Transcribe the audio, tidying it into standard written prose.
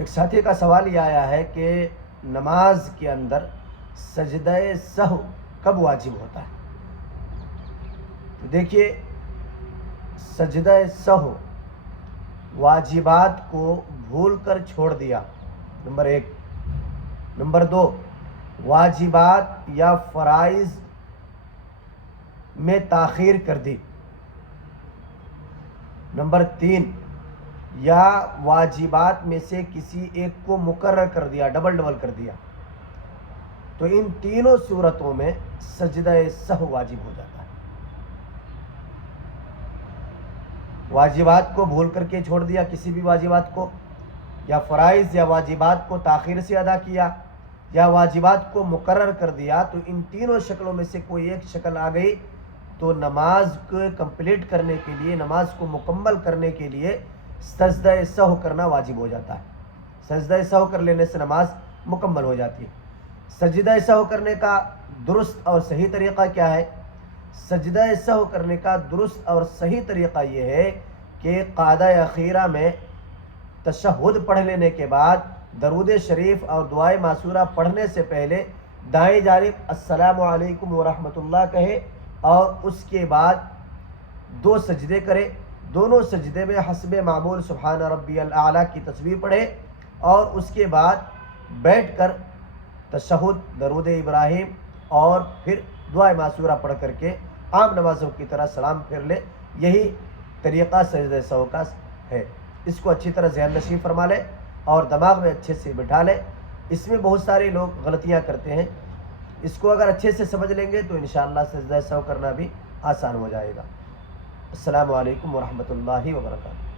ایک ساتھی کا سوال یہ آیا ہے کہ نماز کے اندر سجدہ سہو کب واجب ہوتا ہے؟ تو دیکھیے، سجدہ سہو واجبات کو بھول کر چھوڑ دیا، نمبر 1۔ نمبر 2، واجبات یا فرائض میں تاخیر کر دی۔ نمبر 3، یا واجبات میں سے کسی ایک کو مقرر کر دیا، ڈبل کر دیا، تو ان تینوں صورتوں میں سجدہ سہو واجب ہو جاتا ہے۔ واجبات کو بھول کر کے چھوڑ دیا، کسی بھی واجبات کو، یا فرائض یا واجبات کو تاخیر سے ادا کیا، یا واجبات کو مقرر کر دیا، تو ان تینوں شکلوں میں سے کوئی ایک شکل آ گئی تو نماز کو کمپلیٹ کرنے کے لیے، نماز کو مکمل کرنے کے لیے سجدہ سہو کرنا واجب ہو جاتا ہے۔ سجدہ سہو کر لینے سے نماز مکمل ہو جاتی ہے۔ سجدہ سہو کرنے کا درست اور صحیح طریقہ کیا ہے؟ سجدہ سہو کرنے کا درست اور صحیح طریقہ یہ ہے کہ قعدہ اخیرہ میں تشہد پڑھ لینے کے بعد درود شریف اور دعائے معصورہ پڑھنے سے پہلے دائیں جانب السلام علیکم ورحمۃ اللہ کہے، اور اس کے بعد 2 سجدے کرے، دونوں سجدے میں حسب معمول سبحان ربی الاعلیٰ کی تسبیح پڑھے، اور اس کے بعد بیٹھ کر تشہد، درود ابراہیم اور پھر دعائے معصورہ پڑھ کر کے عام نمازوں کی طرح سلام پھیر لے۔ یہی طریقہ سجدہ سہو کا ہے۔ اس کو اچھی طرح ذہن نشین فرما لے اور دماغ میں اچھے سے بٹھا لے۔ اس میں بہت سارے لوگ غلطیاں کرتے ہیں، اس کو اگر اچھے سے سمجھ لیں گے تو انشاءاللہ سجدہ سہو کرنا بھی آسان ہو جائے گا۔ السلام علیکم ورحمۃ اللہ وبرکاتہ۔